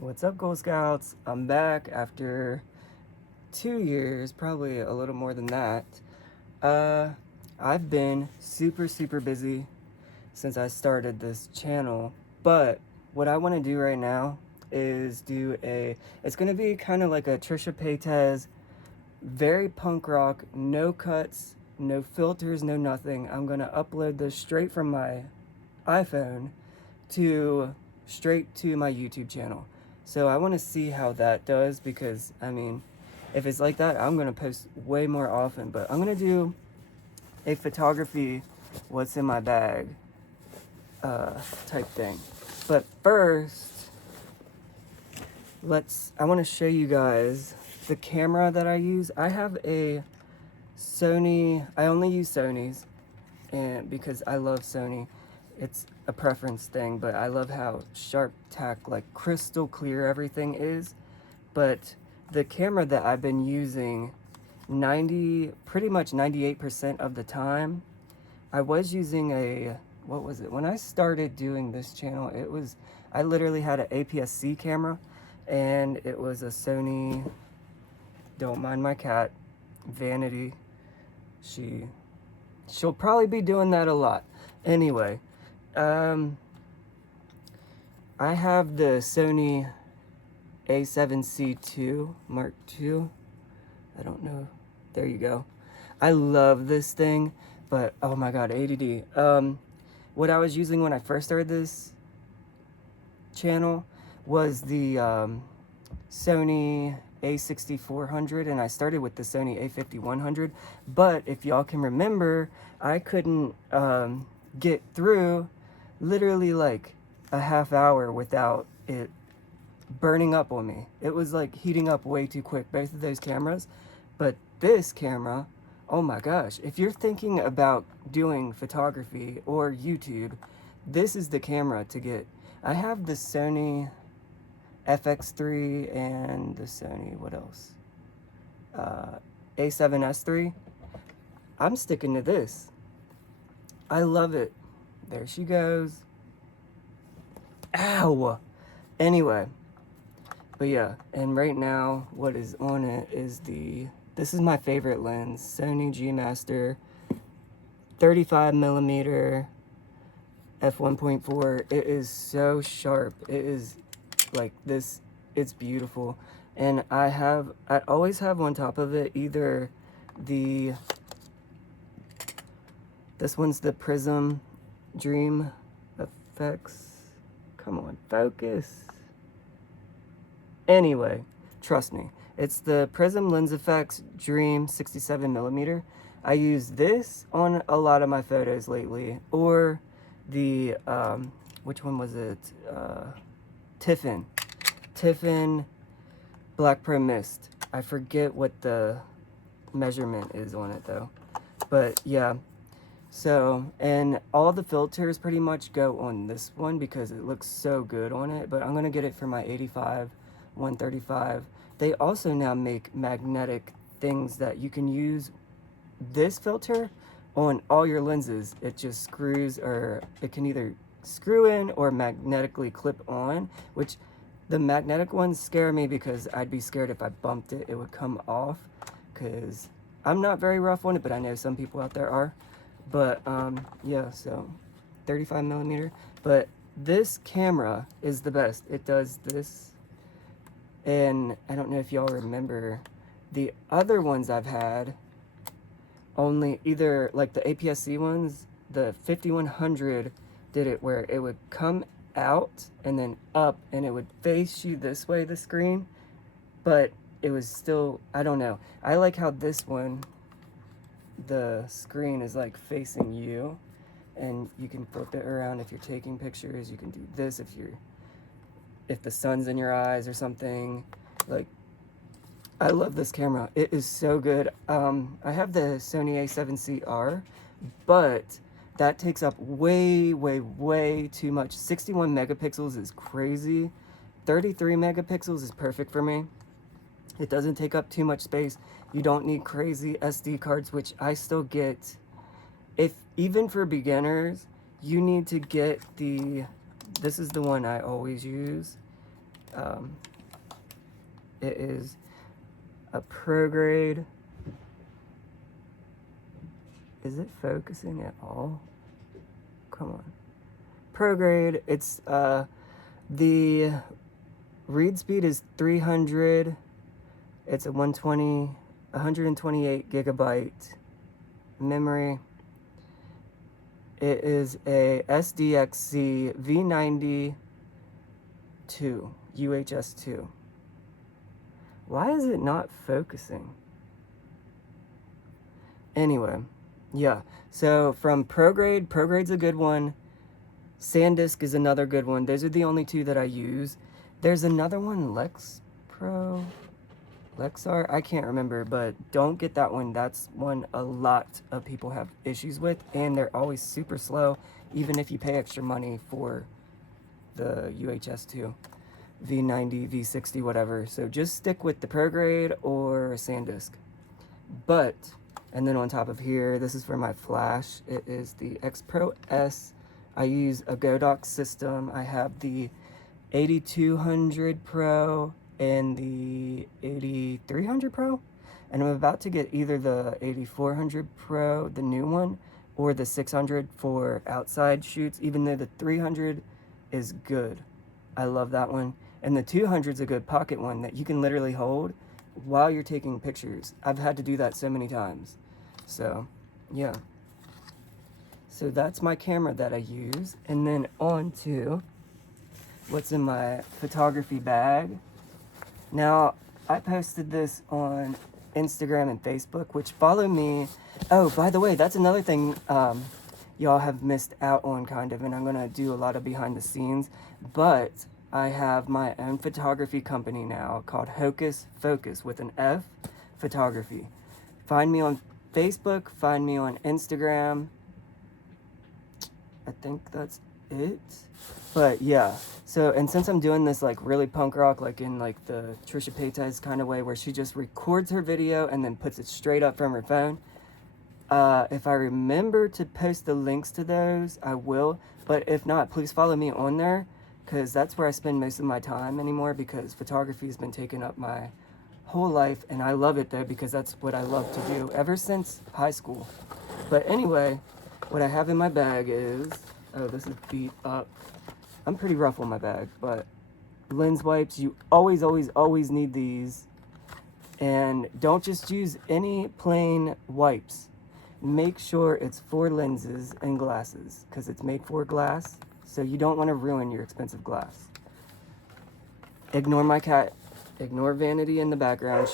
What's up, Girl Scouts? I'm back after 2 years, probably a little more than that. Uh, I've been super busy since I started this channel, but what I want to do right now is it's going to be kind of like a Trisha Paytas, very punk rock, no cuts, no filters, no nothing. I'm going to upload this straight from my iPhone to straight to my YouTube channel. So I want to see how that does because, I mean, if it's like that, I'm going to post way more often. But I'm going to do a photography, what's in my bag type thing. But first, I want to show you guys the camera that I use. I have a Sony, I only use Sonys and because I love Sony. It's a preference thing, but I love how sharp tack, like crystal clear everything is. But the camera that I've been using pretty much 98% of the time, I was using what was it? When I started doing this channel, I literally had an APS-C camera, and it was a Sony, don't mind my cat, Vanity. She'll probably be doing that a lot. Anyway, um, I have the Sony A7C II Mark II. I don't know. There you go. I love this thing, but oh my god, ADD. What I was using when I first started this channel was the Sony A6400, and I started with the Sony A5100. But if y'all can remember, I couldn't get through literally like a half hour without it burning up on me. It was like heating up way too quick, both of those cameras. But this camera, oh my gosh, if you're thinking about doing photography or YouTube, this is the camera to get. I have the Sony FX3 and the Sony, what else? A7S3. I'm sticking to this. I love it. There she goes. Ow! Anyway, but yeah, and right now what is on it is this is my favorite lens, Sony G Master 35mm f1.4. It is so sharp. It is like this, it's beautiful. And I always have on top of it either this one's the Prism Dream Effects. Come on, focus. Anyway, trust me, it's the Prism Lens Effects Dream 67mm. I use this on a lot of my photos lately, or the, which one was it? Tiffin Black Pro Mist. I forget what the measurement is on it though. But yeah, so, and all the filters pretty much go on this one because it looks so good on it, but I'm going to get it for my 85, 135. They also now make magnetic things that you can use this filter on all your lenses. It just screws, or it can either screw in or magnetically clip on, which the magnetic ones scare me because I'd be scared if I bumped it, it would come off, because I'm not very rough on it, but I know some people out there are. But yeah, so 35mm. But this camera is the best. It does this, and I don't know if y'all remember the other ones I've had, only either like the APS-C ones, the 5100 did it where it would come out and then up and it would face you this way, the screen, but it was still, I don't know. I like how this one, the screen is like facing you, and you can flip it around if you're taking pictures. You can do this if the sun's in your eyes or something. Like, I love this camera. It is so good. I have the Sony A7CR, but that takes up way too much. 61 megapixels is crazy. 33 megapixels is perfect for me. It doesn't take up too much space. You don't need crazy SD cards, which I still get. Even for beginners, you need to get this is the one I always use. It is a pro grade. Is it focusing at all? Come on. Pro grade. It's the read speed is 300. It's a 128 gigabyte memory. It is a SDXC V92 UHS2. Why is it not focusing? Anyway, yeah. So from ProGrade's a good one. SanDisk is another good one. Those are the only two that I use. There's another one, Lexar, I can't remember, but don't get that one. That's one a lot of people have issues with, and they're always super slow, even if you pay extra money for the UHS2, V90, V60, whatever. So just stick with the ProGrade or SanDisk. But, and then on top of here, this is for my flash. It is the X Pro S. I use a Godox system. I have the 8200 Pro and the 8300 Pro, and I'm about to get either the 8400 Pro, the new one, or the 600 for outside shoots, even though the 300 is good. I love that one. And the 200 is a good pocket one that you can literally hold while you're taking pictures. I've had to do that so many times. So, yeah. So that's my camera that I use. And then on to what's in my photography bag. Now, I posted this on Instagram and Facebook, which follow me. Oh, by the way, that's another thing y'all have missed out on, kind of, and I'm going to do a lot of behind the scenes. But I have my own photography company now called Hocus Focus with an F Photography. Find me on Facebook, find me on Instagram. I think that's it. But yeah, so, and since I'm doing this like really punk rock, like in like the Trisha Paytas kind of way, where she just records her video and then puts it straight up from her phone, if I remember to post the links to those, I will. But if not, please follow me on there, because that's where I spend most of my time anymore, because photography has been taking up my whole life, and I love it though, because that's what I love to do ever since high school. But anyway, what I have in my bag is, oh, this is beat up. I'm pretty rough on my bag, but lens wipes, you always, always, always need these. And don't just use any plain wipes. Make sure it's for lenses and glasses, because it's made for glass, so you don't want to ruin your expensive glass. Ignore my cat, ignore Vanity in the background,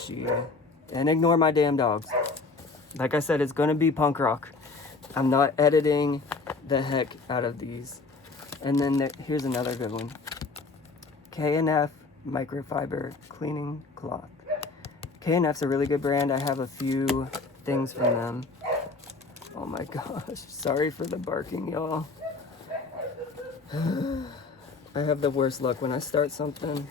and ignore my damn dogs. Like I said, it's gonna be punk rock. I'm not editing the heck out of these. And then here's another good one. K&F microfiber cleaning cloth. K&F's a really good brand. I have a few things from them. Oh my gosh, sorry for the barking, y'all. I have the worst luck when I start something.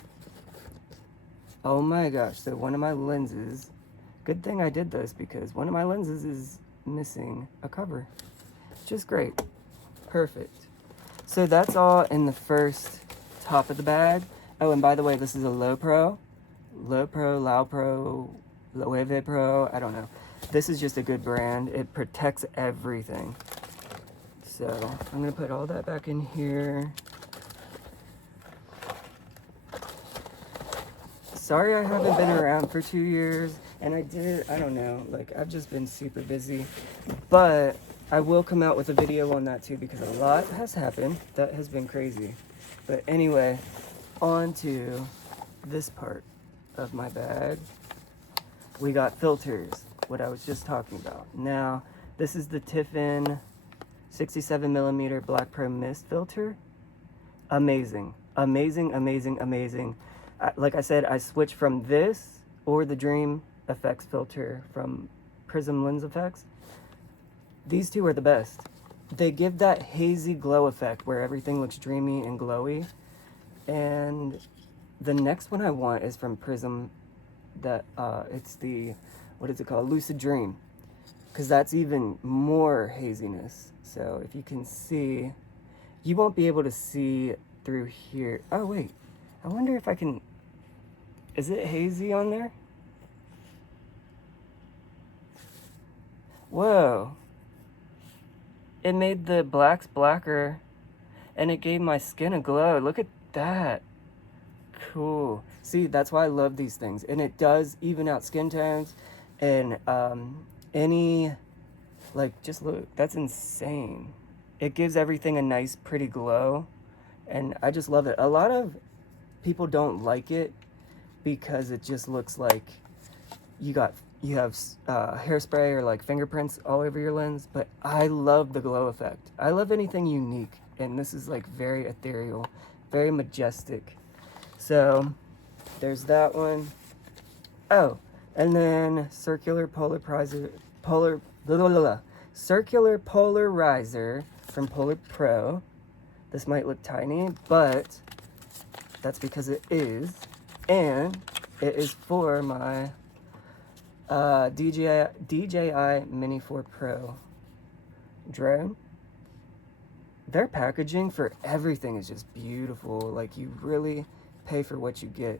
Oh my gosh, so one of my lenses, good thing I did this, because one of my lenses is missing a cover. Just great. Perfect. So that's all in the first top of the bag. Oh, and by the way, this is a Low Pro, Low Pro, Loewe Pro, I don't know. This is just a good brand. It protects everything. So I'm gonna put all that back in here. Sorry I haven't been around for 2 years, and I don't know, like I've just been super busy, but I will come out with a video on that too, because a lot has happened. That has been crazy. But anyway, on to this part of my bag. We got filters, what I was just talking about. Now, this is the Tiffin 67mm Black Pro Mist filter. Amazing, amazing, amazing, amazing. Like I said, I switched from this or the Dream Effects filter from Prism Lens Effects. These two are the best. They give that hazy glow effect where everything looks dreamy and glowy. And the next one I want is from Prism. That it's the, what is it called? Lucid Dream. Because that's even more haziness. So if you can see, you won't be able to see through here. Oh wait, I wonder if I can, is it hazy on there? Whoa. It made the blacks blacker and it gave my skin a glow. Look at that. Cool. See, that's why I love these things. And it does even out skin tones and any, like, just look, that's insane. It gives everything a nice, pretty glow. And I just love it. A lot of people don't like it because it just looks like you have hairspray or like fingerprints all over your lens, but I love the glow effect. I love anything unique, and this is like very ethereal, very majestic. So there's that one. Oh, and then circular polarizer from Polar Pro. This might look tiny, but that's because it is, and it is for my DJI Mini 4 Pro drone. Their packaging for everything is just beautiful. Like, you really pay for what you get.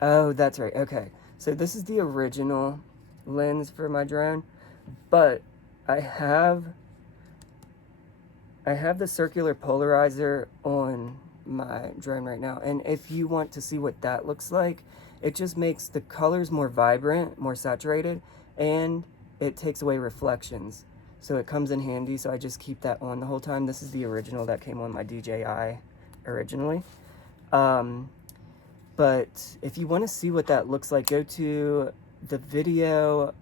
Oh, that's right. Okay. So this is the original lens for my drone, but I have the circular polarizer on my drone right now. And if you want to see what that looks like, it just makes the colors more vibrant, more saturated, and it takes away reflections. So it comes in handy, so I just keep that on the whole time. This is the original that came on my DJI originally. But if you want to see what that looks like, go to the video.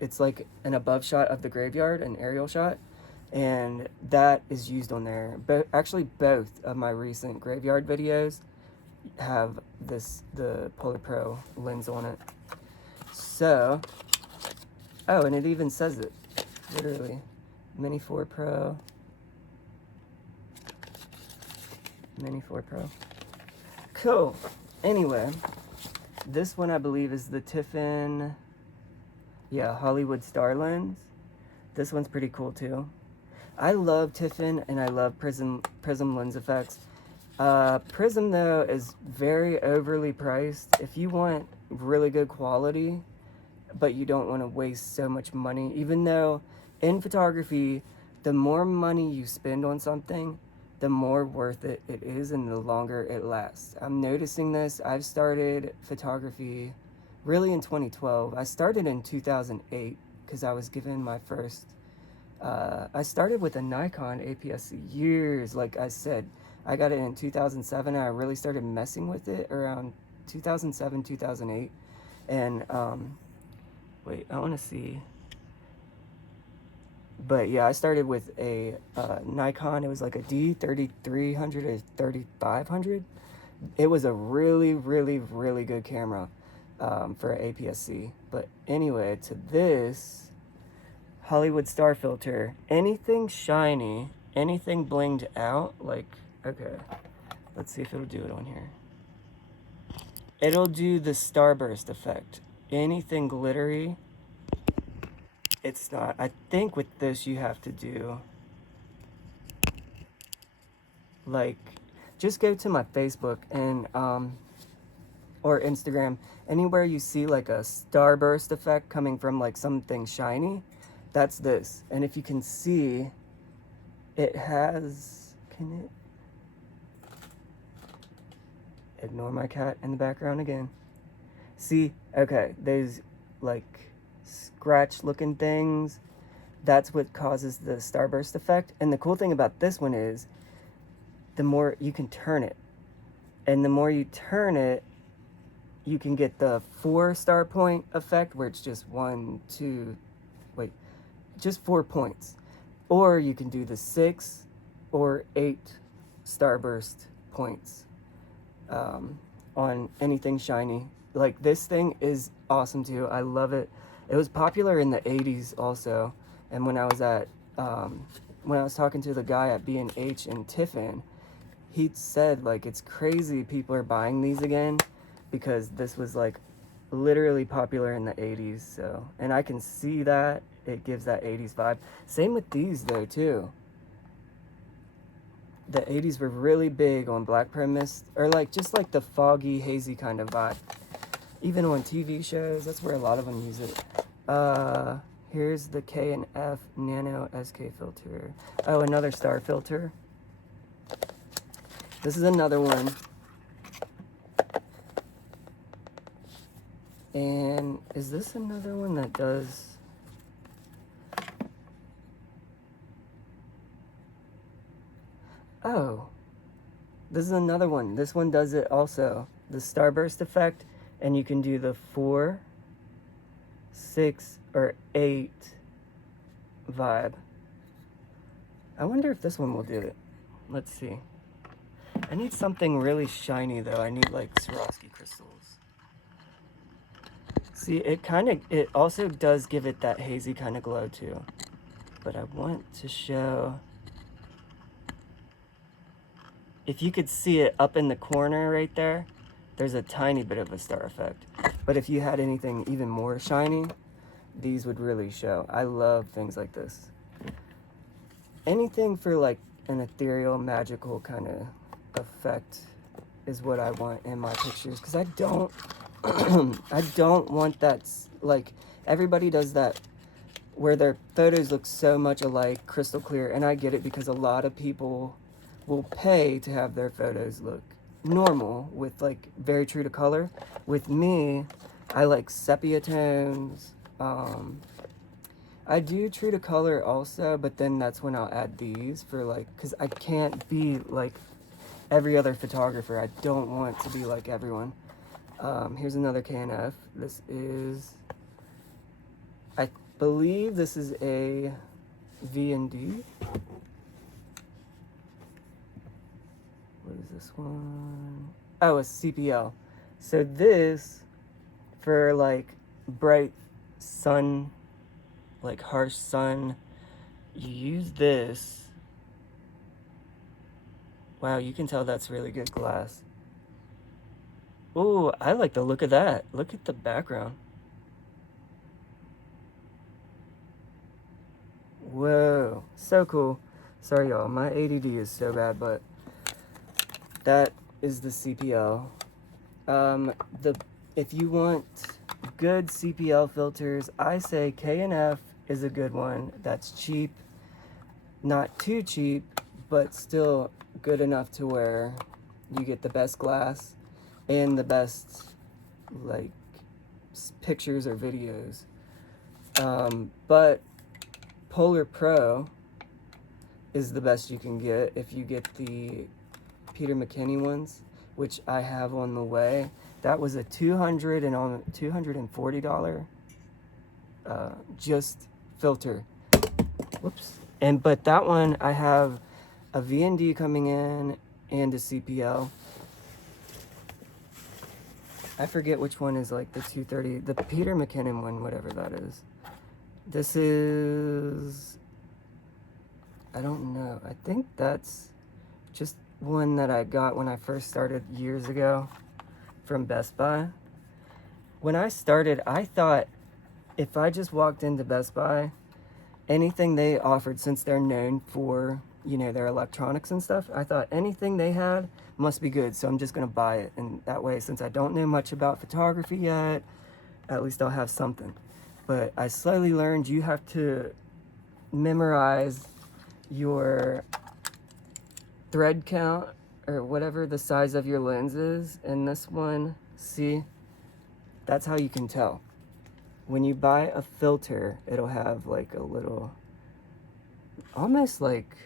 It's like an above shot of the graveyard, an aerial shot, and that is used on there. But actually, both of my recent graveyard videos have the Polar Pro lens on it. So, oh, and it even says it, literally, Mini 4 Pro, Mini 4 Pro. Cool. Anyway, this one I believe is the Tiffin, yeah, Hollywood Star lens. This one's pretty cool too. I love Tiffin and I love Prism lens effects. Prism though is very overly priced. If you want really good quality, but you don't want to waste so much money, even though in photography, the more money you spend on something, the more worth it is and the longer it lasts. I'm noticing this. I've started photography really in 2012. I started in 2008 because I was given my first, I started with a Nikon APS-C years, like I said. I got it in 2007 and I really started messing with it around 2007, 2008. And, wait, I want to see. But yeah, I started with a Nikon. It was like a D3300 or 3500. It was a really, really, really good camera for an APS-C. But anyway, to this Hollywood Star filter, anything shiny, anything blinged out, like, okay, let's see if it'll do it on here. It'll do the starburst effect. Anything glittery, it's not. I think with this you have to do, like, just go to my Facebook and or Instagram, anywhere you see like a starburst effect coming from like something shiny, that's this. And if you can see, it has, can it, ignore my cat in the background again. See, okay, there's like scratch looking things. That's what causes the starburst effect. And the cool thing about this one is the more you can turn it, and the more you turn it, you can get the 4-star point effect where it's just just 4 points, or you can do the 6 or 8 starburst points on anything shiny. Like, this thing is awesome too. I love it. It was popular in the 80s also. And when I was at, when I was talking to the guy at B&H in Tiffin, he said, like, it's crazy people are buying these again because this was, like, literally popular in the 80s. So, and I can see that. It gives that 80s vibe. Same with these, though, too. the 80s were really big on black pro mist, or like just like the foggy, hazy kind of vibe. Even on TV shows, that's where a lot of them use it. Here's the K&F Nano SK filter. Oh, another star filter. This is another one. And is this another one that does... Oh, this is another one. This one does it also. The starburst effect, and you can do the 4, 6, or 8 vibe. I wonder if this one will do it. Let's see. I need something really shiny though. I need like Swarovski crystals. See, it also does give it that hazy kind of glow too. But I want to show, if you could see it up in the corner right there, there's a tiny bit of a star effect. But if you had anything even more shiny, these would really show. I love things like this. Anything for like an ethereal, magical kind of effect is what I want in my pictures, because I don't I don't want that, like everybody does that where their photos look so much alike, crystal clear, and I get it because a lot of people will pay to have their photos look normal with like very true to color. With me, I like sepia tones. I do true to color also, but then that's when I'll add these for like, because I can't be like every other photographer. I don't want to be like everyone. Here's another K&F. This is, I believe this is a V&D. What is this one? Oh, a CPL. So this, for like bright sun, like harsh sun, you use this. Wow, you can tell that's really good glass. Oh, I like the look of that. Look at the background. Whoa, so cool. Sorry y'all, my ADD is so bad, but that is the CPL. If you want good CPL filters, I say K&F is a good one. That's cheap, not too cheap, but still good enough to where you get the best glass and the best like pictures or videos. But Polar Pro is the best you can get if you get the Peter McKinney ones, which I have on the way. That was a $240 just filter. Whoops. But that one, I have a V&D coming in and a CPL. I forget which one is like the 230, the Peter McKinnon one, whatever that is. This is, I don't know. I think that's just one that I got when I first started years ago from Best Buy. When I started, I thought if I just walked into Best Buy, anything they offered, since they're known for, you know, their electronics and stuff, I thought anything they had must be good, so I'm just gonna buy it. And that way, since I don't know much about photography yet, at least I'll have something. But I slowly learned you have to memorize your thread count or whatever the size of your lens is. And this one, see, that's how you can tell. When you buy a filter, it'll have like a little, almost like,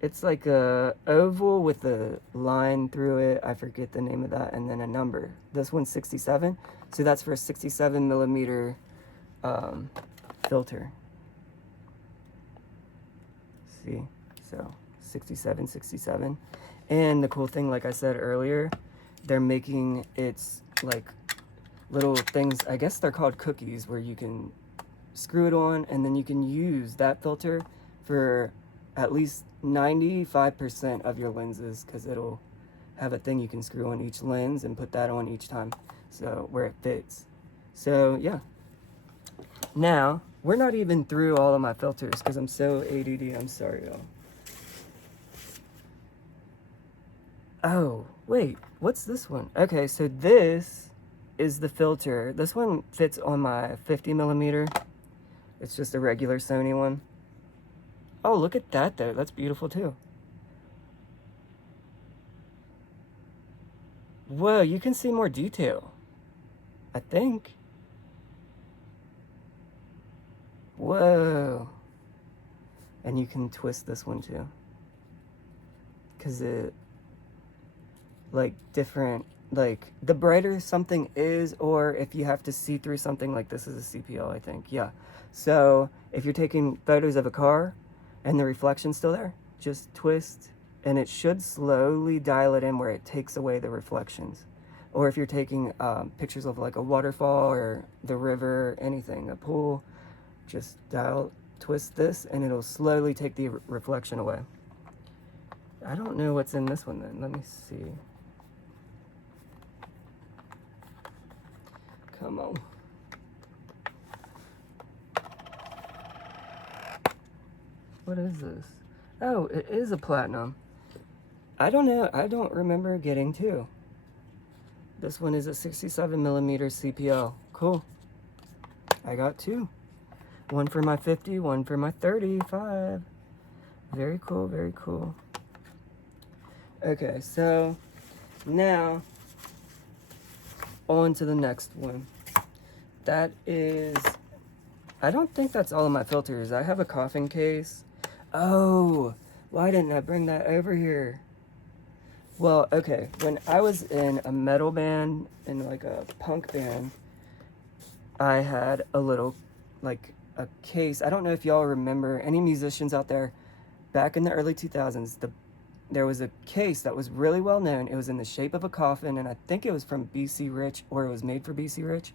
it's like a oval with a line through it. I forget the name of that, and then a number. This one's 67, so that's for a 67 millimeter filter. See, so 67, 67. And the cool thing, like I said earlier, they're making it's like little things, I guess they're called cookies, where you can screw it on and then you can use that filter for at least 95% of your lenses, because it'll have a thing you can screw on each lens and put that on each time, so where it fits. So yeah, now we're not even through all of my filters because I'm so ADD. I'm sorry y'all. Oh, wait, what's this one? Okay, so this is the filter. This one fits on my 50 millimeter. It's just a regular Sony one. Oh, look at that though. That's beautiful too. Whoa, you can see more detail, I think. Whoa. And you can twist this one too. Because it, like, different, like, the brighter something is, or if you have to see through something, like this is a CPL, I think. Yeah. So if you're taking photos of a car and the reflection's still there, just twist, and it should slowly dial it in where it takes away the reflections. Or if you're taking pictures of like a waterfall or the river, anything, a pool, just twist this, and it'll slowly take the reflection away. I don't know what's in this one then. Let me see. Come on. What is this? Oh, it is a platinum. I don't know. I don't remember getting two. This one is a 67 millimeter CPL. Cool. I got two. One for my 50, one for my 35. Very cool, very cool. Okay, so now on to the next one. That is, I don't think that's all of my filters. I have a coffin case. Oh, why didn't I bring that over here? Well, okay, when I was in a metal band, in like a punk band, I had a little, like, a case. I don't know if y'all remember, any musicians out there, back in the early 2000s, there was a case that was really well known. It was in the shape of a coffin, and I think it was from BC Rich, or it was made for BC Rich.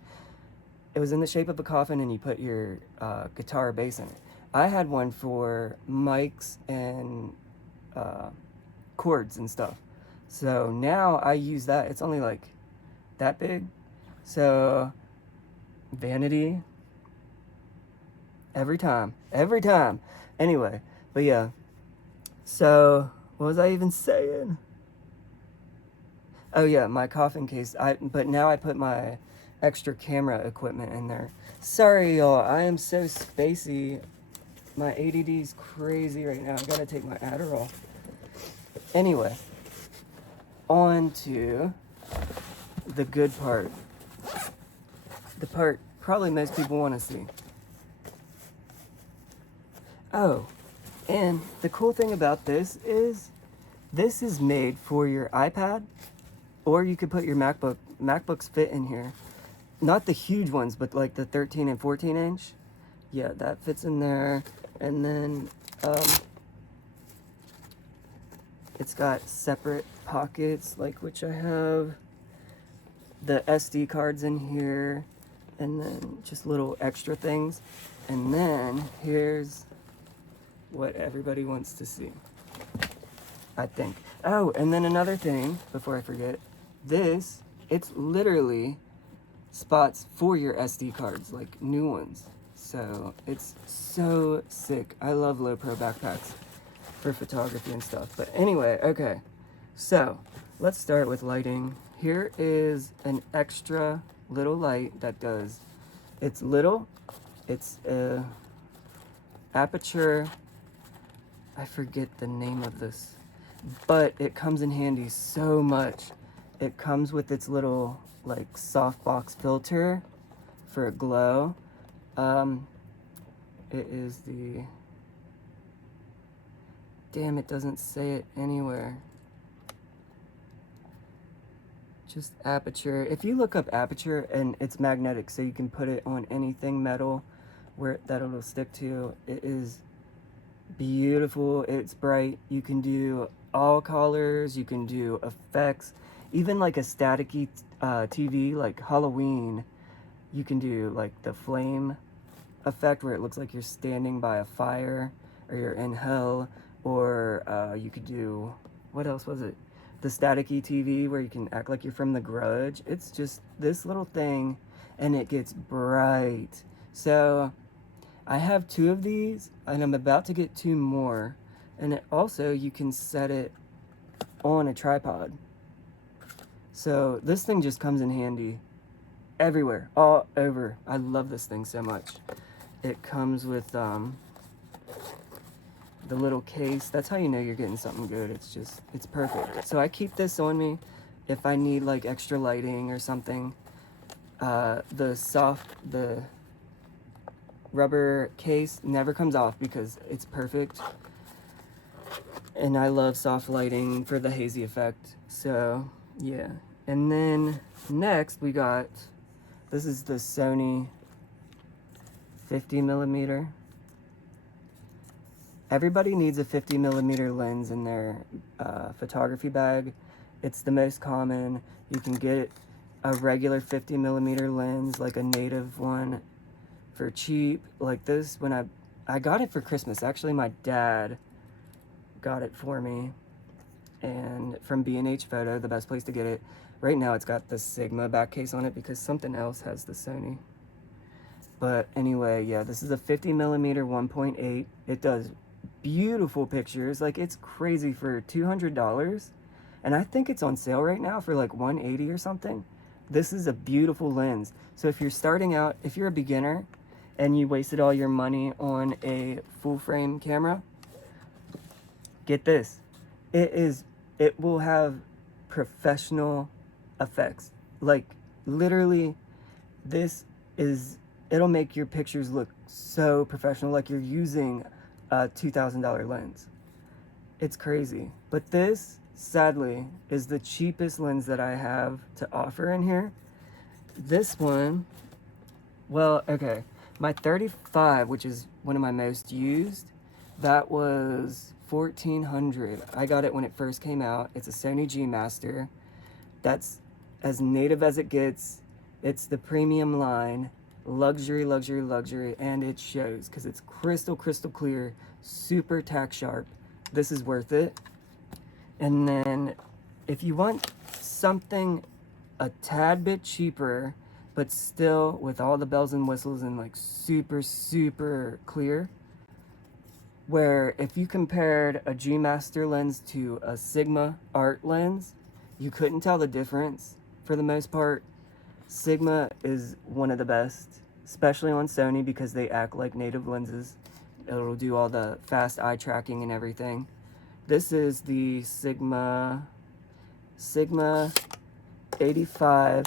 It was in the shape of a coffin, and you put your guitar or bass in it. I had one for mics and chords and stuff. So now I use that. It's only like that big. So vanity every time. Anyway, but yeah. So what was I even saying? Oh yeah, my coffin case. But now I put my extra camera equipment in there. Sorry y'all, I am so spacey. My ADD's crazy right now. I gotta take my Adderall. Anyway, on to the good part. The part probably most people want to see. Oh, and the cool thing about this is made for your iPad, or you could put your MacBook. MacBooks fit in here. Not the huge ones, but like the 13 and 14 inch. Yeah, that fits in there. And then it's got separate pockets, like which I have. The SD cards in here, and then just little extra things. And then here's what everybody wants to see, I think. Oh, and then another thing, before I forget, it's literally spots for your SD cards, like new ones. So it's so sick. I love low pro backpacks for photography and stuff. But anyway, okay. So let's start with lighting. Here is an extra little light that does, it's little, it's a aperture, I forget the name of this, but it comes in handy so much. It comes with its little like softbox filter for a glow. It is the, damn, it doesn't say it anywhere. Just aperture. If you look up aperture, and it's magnetic, so you can put it on anything metal where that it'll stick to. It is beautiful. It's bright. You can do all colors. You can do effects. Even like a staticky TV, like Halloween, you can do like the flame effect where it looks like you're standing by a fire, or you're in hell, or you could do, what else was it? The staticky TV where you can act like you're from The Grudge. It's just this little thing, and it gets bright. So I have 2 of these, and I'm about to get 2 more. And it also, you can set it on a tripod. So this thing just comes in handy everywhere, all over. I love this thing so much. It comes with the little case. That's how you know you're getting something good. It's perfect. So I keep this on me if I need like extra lighting or something. The rubber case never comes off because it's perfect. And I love soft lighting for the hazy effect. So yeah. And then next we got, this is the Sony 50mm. Everybody needs a 50mm lens in their photography bag. It's the most common. You can get a regular 50mm lens, like a native one, for cheap. Like this, when I got it for Christmas. Actually, my dad got it for me, and from B&H Photo, the best place to get it. Right now it's got the Sigma back case on it because something else has the Sony. But anyway, yeah, this is a 50mm 1.8. It does beautiful pictures. Like, it's crazy for $200, and I think it's on sale right now for like $180 or something. This is a beautiful lens. So if you're starting out, if you're a beginner and you wasted all your money on a full frame camera, get this. It will have professional effects. Like, literally, it'll make your pictures look so professional, like you're using a $2,000 lens. It's crazy. But this, sadly, is the cheapest lens that I have to offer in here. This one, well, okay, my 35, which is one of my most used, that was $1,400. I got it when it first came out. It's a Sony G Master. That's as native as it gets. It's the premium line, luxury, luxury, luxury, and it shows because it's crystal clear, super tack sharp. This is worth it. And then if you want something a tad bit cheaper, but still with all the bells and whistles and like super clear, where if you compared a G Master lens to a Sigma art lens, you couldn't tell the difference for the most part. Sigma is one of the best, especially on Sony, because they act like native lenses. It'll do all the fast eye tracking and everything. This is the Sigma 85